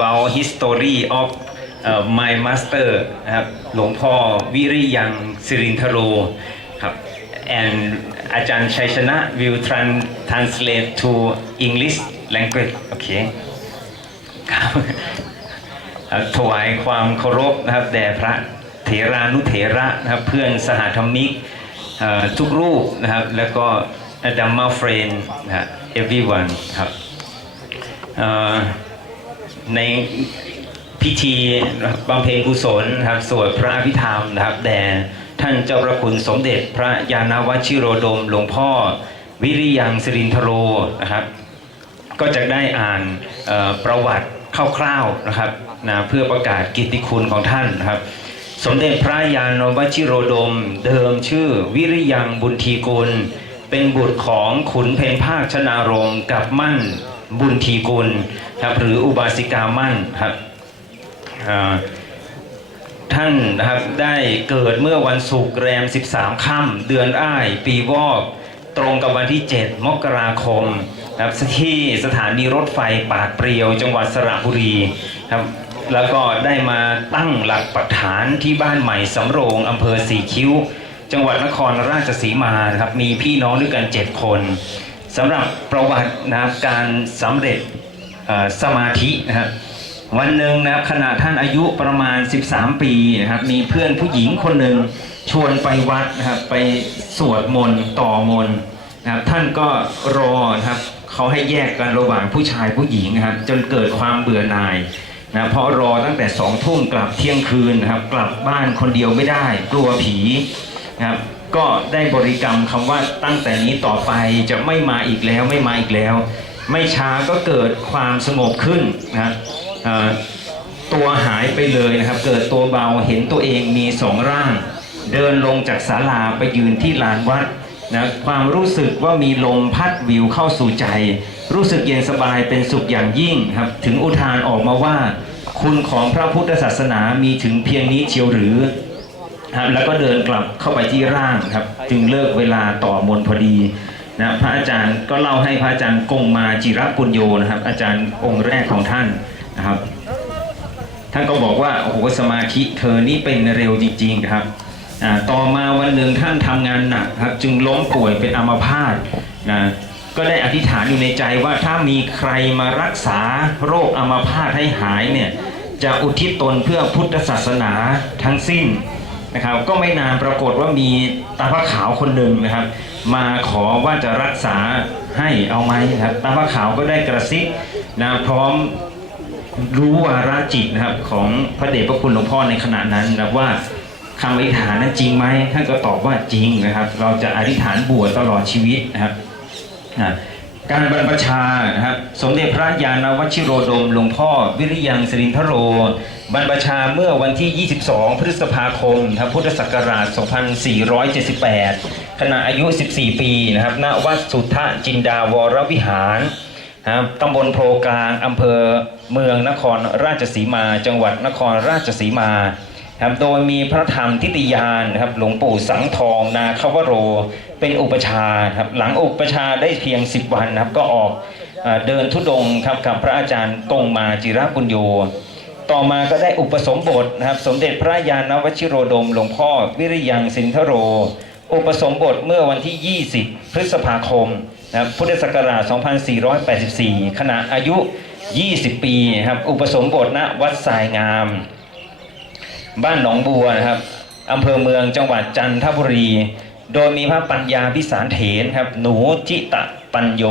about history of uh, my master นะครับหลวงพ่อวิริยังสิรินทโรครับ and อาจารย์ชัยชนะ will tran- translate to English language โอเคครับถวายความเคารพนะครับแด่พระเถรานุเถระนะครับเพื่อนสหธรรมิกทุกรูปนะครับแล้วก็ดัมมาเฟรนนะฮะ everyone ครับ ในพิธีบำเพ็ญกุศลนะครับสวดพระอภิธรรมนะครับแด่ท่านเจ้าพระคุณสมเด็จพระยานวชิโรดมหลวงพ่อ วิริยังสิรินทโรนะครับ ก็จะได้อ่านประวัติคร่าวๆนะครับนะเพื่อประกาศกิตติคุณของท่านนะครับ สมเด็จพระยานวชิโรดม เดิมชื่อวิริยังบุญทีกุล เป็นบุตรของขุนเพนภาคชนารมกับมั่น บุญทีกุลครับหรืออุบาสิกามั่นครับท่านนะครับได้เกิดเมื่อวันศุกร์แรม 13 ค่ำเดือนอ้าย ปีวอกตรงกับวันที่ 7 มกราคมครับที่สถานีรถไฟปากเปรียว จังหวัดสระบุรีครับแล้วก็ได้มาตั้งหลักปักฐานที่บ้านใหม่สำโรงอำเภอสีคิ้ว จังหวัดนครราชสีมานะครับมีพี่น้องด้วยกัน 7 คน สำหรับประวัตินะครับการสำเร็จสมาธินะครับวันหนึ่งนะครับขณะท่านอายุประมาณ 13 ปีนะครับมีเพื่อนผู้หญิงคนหนึ่งชวนไปวัดนะครับไปสวดมนต์ต่อมนต์นะครับท่านก็รอนะครับเขาให้แยกกันระหว่างผู้ชายผู้หญิงนะครับจนเกิดความเบื่อหน่ายนะเพราะรอตั้งแต่สองทุ่มกลับเที่ยงคืนนะครับกลับบ้านคนเดียวไม่ได้กลัวผี นะครับ ก็ได้บริกรรมคำว่าตั้งแต่นี้ต่อไปจะไม่มาอีกแล้วไม่มาอีกแล้ว ไม่ช้าก็เกิดความสงบขึ้นนะตัวหายไปเลยนะครับ เกิดตัวเบาเห็นตัวเองมีสองร่าง เดินลงจากศาลาไปยืนที่ลานวัดนะความรู้สึกว่ามีลมพัดวิวเข้าสู่ใจ รู้สึกเย็นสบายเป็นสุขอย่างยิ่งครับ ถึงอุทานออกมาว่า คุณของพระพุทธศาสนามีถึงเพียงนี้เชียวหรือ ครับแล้วก็เดินกลับเข้าไปที่ร่างครับ จึงเลิกเวลาต่อมนพอดีนะพระอาจารย์ก็เล่าให้พระอาจารย์กงมาจิรปุญโยนะครับ อาจารย์องค์แรกของท่านนะครับ ท่านก็บอกว่าโอ้โหสมาธิเธอนี่เป็นเร็วจริงๆครับต่อมาวันหนึ่งท่านทำงานหนักครับ จึงล้มป่วยเป็นอัมพาตนะก็ได้อธิษฐานอยู่ในใจว่าถ้ามีใครมารักษาโรคอัมพาตให้หายเนี่ยจะอุทิศตนเพื่อพุทธศาสนาทั้งสิ้น นะครับ ก็ไม่นานปรากฏว่ามีตาพระขาวคนหนึ่งนะครับ มาขอว่าจะรักษาให้เอาไหมครับตาพระขาวก็ได้กระซิบนะพร้อมรู้วาระจิตนะครับของพระเดชพระคุณหลวงพ่อในขณะนั้นนะว่าคำอธิษฐานนั้นจริงไหมท่านก็ตอบว่าจริงนะครับ เราจะอธิษฐานบวชตลอดชีวิตนะครับการบรรพชานะครับ สมเด็จพระยานวชิโรดมหลวงพ่อวิริยังสิรินทโร บรรพชาเมื่อวันที่ 22 พฤษภาคมครับพุทธศักราช 2478 ขณะอายุ 14 ปีนะครับ ณ วัดสุทธจินดาวรวิหารนะครับตำบลโพกลางอำเภอเมืองนครราชสีมา จังหวัดนครราชสีมาครับโดยมีพระธรรมทิฏฐิยานครับหลวงปู่สังทองนาคาวโร เป็นอุปชาครับหลังอุปชาได้เพียง 10 วันครับก็ออกเดินทุดงค์ครับกับพระอาจารย์กงมาจิระปุญโย ต่อมาก็ได้อุปสมบทนะครับ สมเด็จพระยานวชิโรดมหลวงพ่อวิริยังสินทโร อุปสมบทเมื่อวันที่ 20 พฤษภาคมนะครับพุทธศักราช 2484 ขณะอายุ 20 ปีครับอุปสมบทณวัดทรายงาม บ้านหนองบัวนะครับอำเภอเมืองจังหวัดจันทบุรี โดยมีพระปัญญาพิสารเถนครับหนูจิตะปัญโย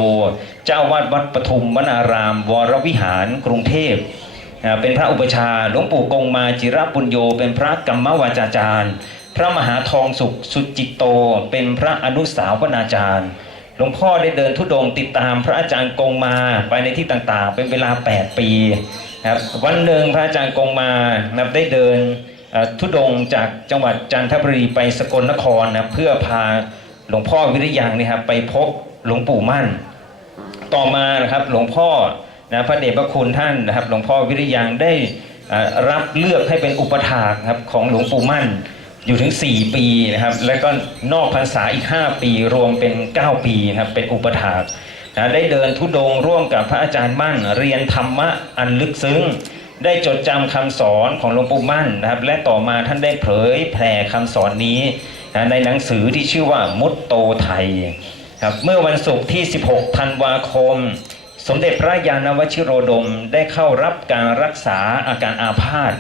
เจ้าวาดวัดปทุมวนาราม วรวิหารกรุงเทพ เป็นพระอุปชาหลวงปู่กงมาจิระปุญโย เป็นพระกัมมวาจาจารย์ พระมหาทองสุขสุจิตโต เป็นพระอนุสาวนาจารย์หลวงพ่อได้เดินทุดงค์ติดตามพระอาจารย์กงมาไปในที่ต่างๆ เป็นเวลา 8 ปีครับวันหนึ่งพระอาจารย์กงมานับได้เดินทุดงค์จากจังหวัดจันทบุรีไปสกลนครนะเพื่อพาหลวงพ่อวิริยังเนยครับไปพบหลวงปู่มั่น ต่อมานะครับหลวงพ่อ นะพระเดชพระคุณท่านนะครับหลวงพ่อวิริยังได้รับเลือกให้เป็นอุปถากครับของหลวงปู่มั่นอยู่ถึง 4 ปีนะครับ แล้วก็นอกพรรษาอีก 5 ปีรวมเป็น 9 ปีนะครับเป็นอุปถากนะได้เดินทุดงร่วมกับพระอาจารย์มั่น เรียนธรรมะอันลึกซึ้ง ได้จดจำคำสอนของหลวงปู่มั่นนะครับและต่อมาท่านได้เผยแผ่คำสอนนี้นะในหนังสือที่ชื่อว่ามุตโตไทยครับเมื่อวันศุกร์ที่ 16 ธันวาคม สมเด็จพระยาณวชิโรดมได้เข้ารับการรักษาอาการอาพาธ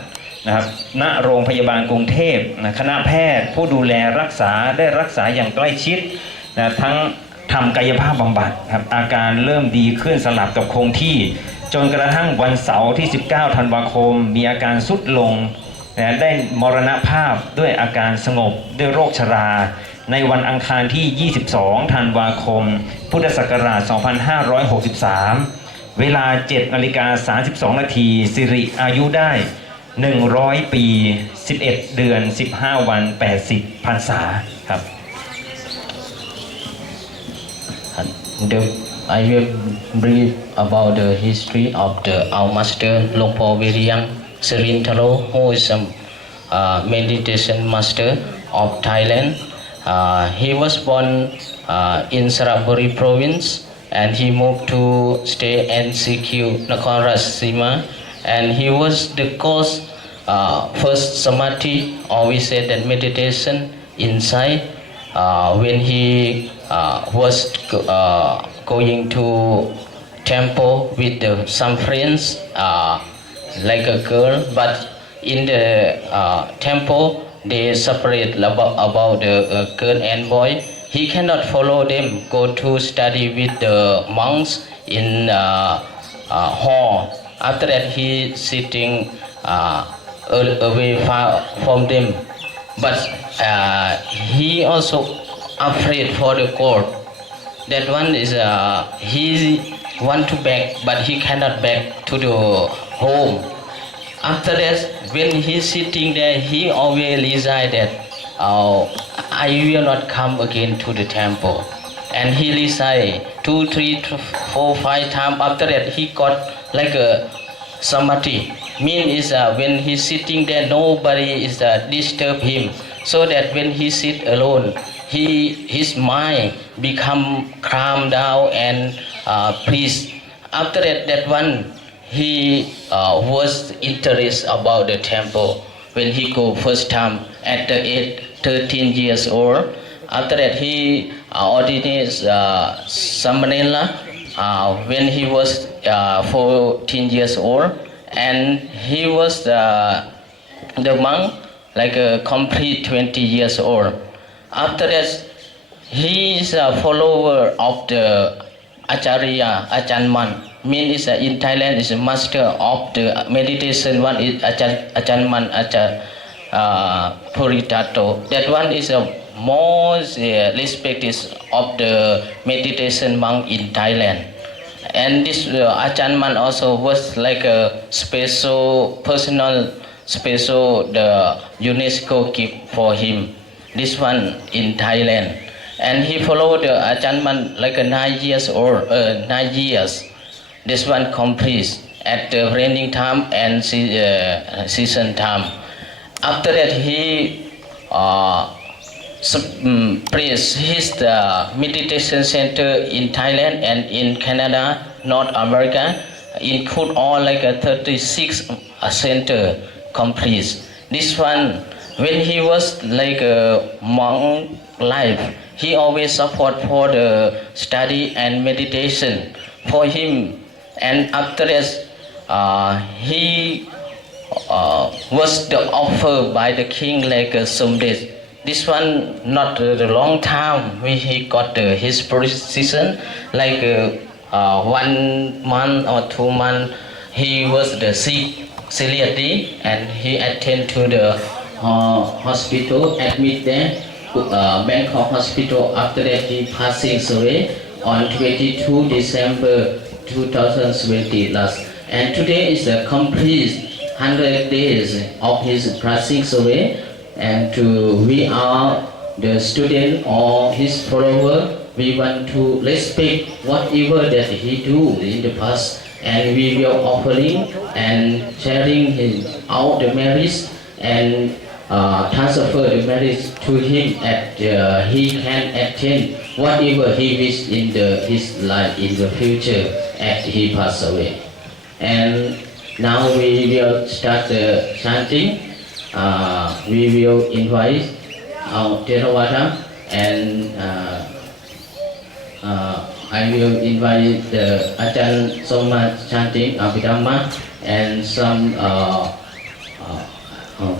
นะครับณโรงพยาบาลกรุงเทพนะคณะแพทย์ผู้ดูแลรักษาได้รักษาอย่างใกล้ชิดนะทั้งทำกายภาพบำบัดครับอาการเริ่มดีขึ้นสลับกับคงที่ จนกระทั่งวันเสาร์ที่ 19 ธันวาคม มีอาการสุดลงนะได้มรณภาพด้วยอาการสงบด้วยโรคชรา ในวันอังคารที่ 22 ธันวาคม พุทธศักราช 2563 เวลา 7นาฬิกา32 นาทีสิริอายุได้ 100 ปี 11 เดือน 15 วัน 80พรรษาครับ The, I will brief about the history of the our master Longpo Viryang Sirintaro, who is a uh, meditation master of Thailand. Uh, he was born uh, in Saraburi province and he moved to stay NCQ Nakhon Ratchasima and he was the cause uh, first samadhi or we say that meditation inside uh, when he uh, was uh, going to temple with the, some friends uh, like a girl. But in the uh, temple they separate about, about the uh, girl and boy. He cannot follow them go to study with the monks in uh, uh, hall. After that he sitting uh, away far from them. But he also afraid for the court. That one is uh, he want to back but he cannot back to the home. After that when he's sitting there he always decide that uh, i will not come again to the temple. And he decide two three th- four five times after that he got like a samadhi. Mean is uh, when he's sitting there nobody is uh, disturb him. So that when he sit alone he his mind become calm down and uh, peace after that that one he uh, was interested about the temple when he go first time at the age 13 years old. After that he uh, ordained uh, Samanela uh, when he was uh, 14 years old. And he was uh, the monk like a complete 20 years old. After that he is a follower of the acharya achanman mean is uh, in thailand is a master of the meditation. One is achanman achar uh, puritato. That one is a most uh, respected of the meditation monk in thailand. And this uh, Achanman also was like a special personal special the UNESCO give for him. This one in Thailand. And he followed the Achanman like a nine years old uh, nine years this one complete at the raining time and se- uh, season time after that he uh, um, his the meditation center in Thailand and in Canada, North America, include all like a 36 uh, center complete. This one, when he was like a monk life, he always support for the study and meditation for him. And after that, uh, he uh, was the offer by the king like some days. This one not uh, the long time when he got uh, his position like uh, uh, one month or two month he was the sick seriously and he attend to the uh, hospital admit there uh, Bangkok hospital after that he passing away on 22 December 2020 last. And today is the complete 100 days of his passing away. And to we are the student or his follower. We want to respect whatever that he do in the past. And we will offering and sharing his out the merits. And uh, transfer the merits to him at uh, he can attain whatever he wish in the his life in the future after he pass away and Now we will start the chanting. Uh, we will invite our Theravada and uh, uh, I will invite the Ajahn Soma chanting Abhidhamma and some uh,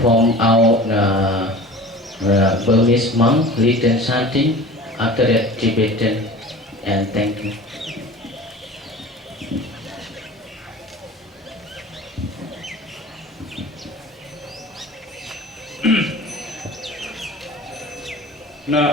from our uh, Burmese monk lead chanting after that Tibetan and thank you. นะ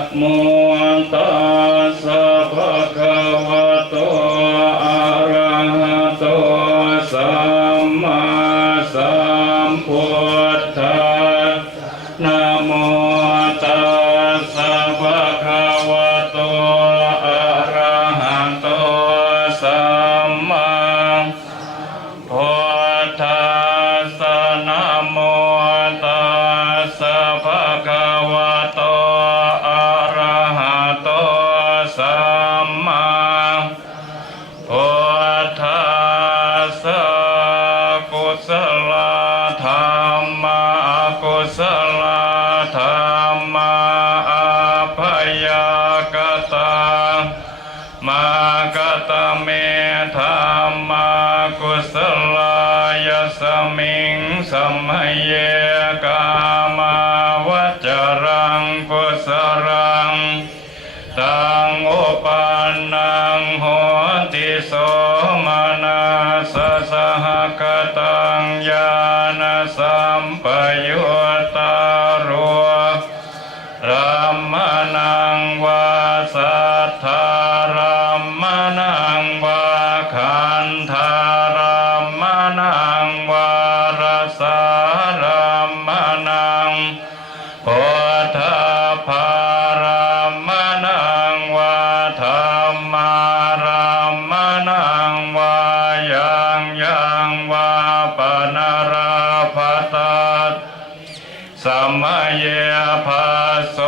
ภัสโส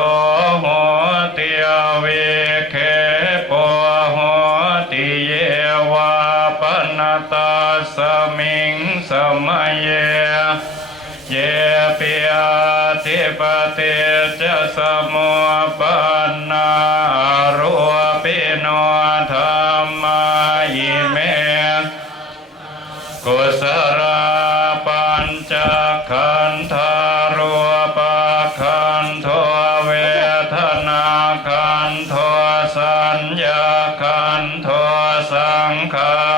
โหติเวเคปโหติเยวาปนตาสมิงสมัยเยเยปิอาทิปติจะสมุปันนา สังขา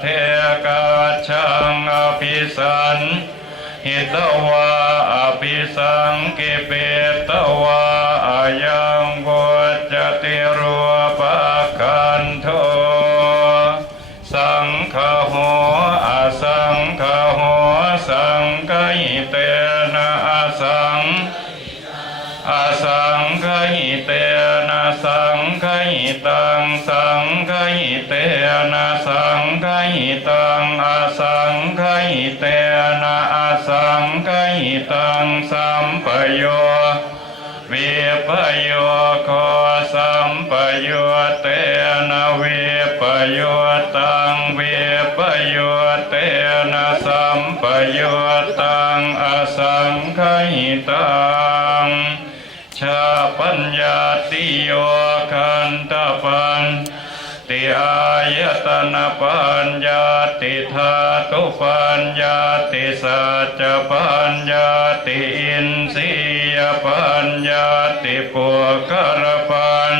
เทกาชังอภิสันหิตวาอภิสังกิเปตวาอายัง โยวิปโยโคสัมปโยเตนะวิปโยตังวิปโยเตนะสัมปโยตังอสังขหิตังชาปัญญาติโยคันตปันติอายตนะปัญญาติธาตุปัญญาติสัจปัญญาติอินทรี ยปัญญาติปุครปัญ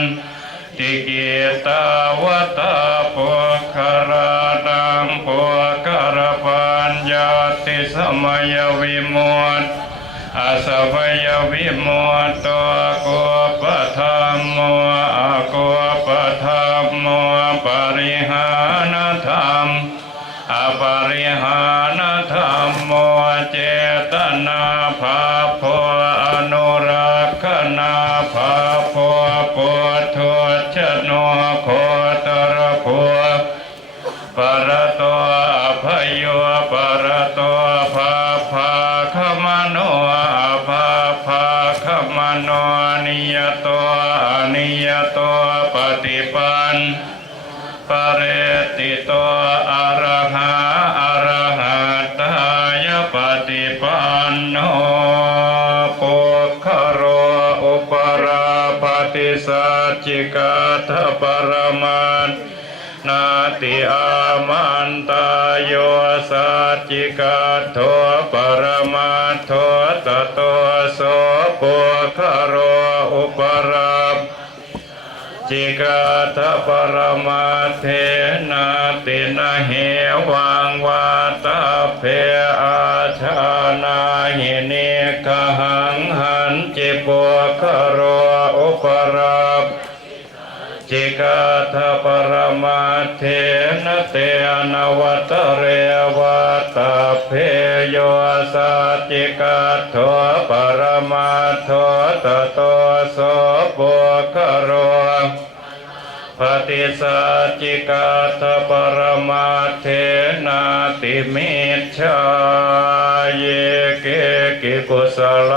ติกิตาวตาปุครานังปุครปัญญาติสมัยวิมุตตอาสพยวิมุตโต โนนิยโตอนิยโตปฏิปันปเรติโตอะระหะอะระหะตายปฏิปันโนปุคโรอุปราปฏิสัจจิกาทปรมันนาติอามันตายโยสัจจิกาโทปรมา จิกาทปรมาเทนาตินะเหวังวาตาเพอาชานาหินิกหังหันจิปุคโรอุปราปจิกาทปรมาเทนะเตอนวัตเรวาตา เพโยสัจจิกาโทปรมาโทตโตโสปุคโรปฏิสัจจิกาทปรมาเทนาติมิชาเยเกกิกุสล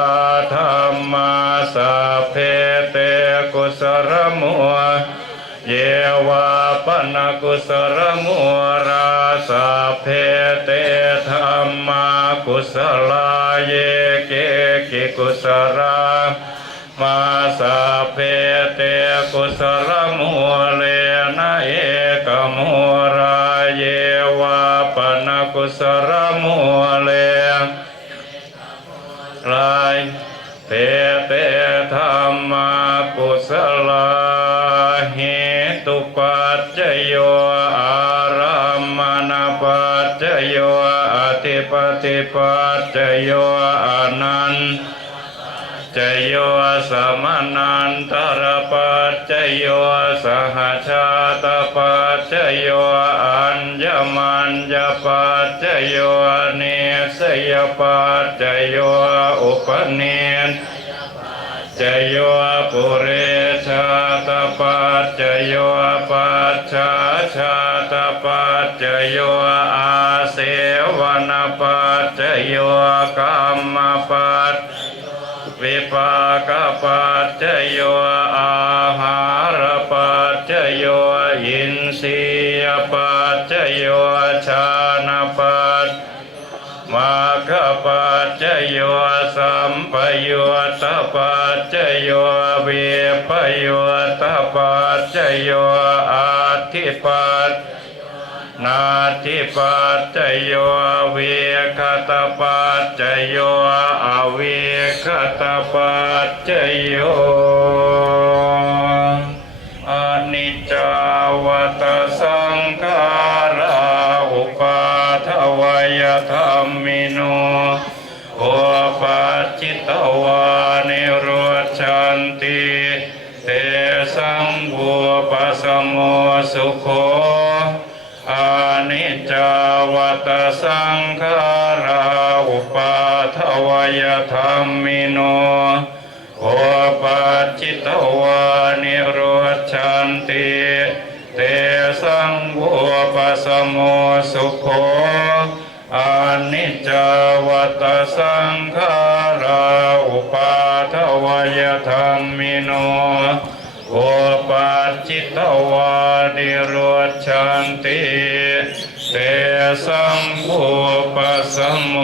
ธรรมาสัพเพเตกุสรมัวเยวา นกุศลมัวราสะเพเตธรรมากุศลาเยเกกิกุศลามาสา ตุปัจจโยอารัมมณปัจจโยอธิปติปัจจโยอนันต์จโยสมนันตรปัจจโยสหชาตปัจจโยอัญญมัญญปัจจโยเนสยปัจจโยอุปเนนจโยปุเรชาตปัจจโย ชาตปัจจโยอาเสวนปัจจโยกรรมปัจวิปากปัจจโยอาหารปัจจโยอินทรียปัจจโยชานปัจมาคปัจจโย โยุตปัจจโยวิปยุตตปัจจโยอาทิปัจนาทิปัจจโยเวคตปัจจโยอเวคตปัจจโย ยธรรมิโนโอปัจิตวานิโรชันติเตสังวัวปัสสโมสุโขอานิจจาวัตสังขาราอุปาทวยธรรมิโนโอปัจิตวานิโรชันติเตสังโฆปัสสโม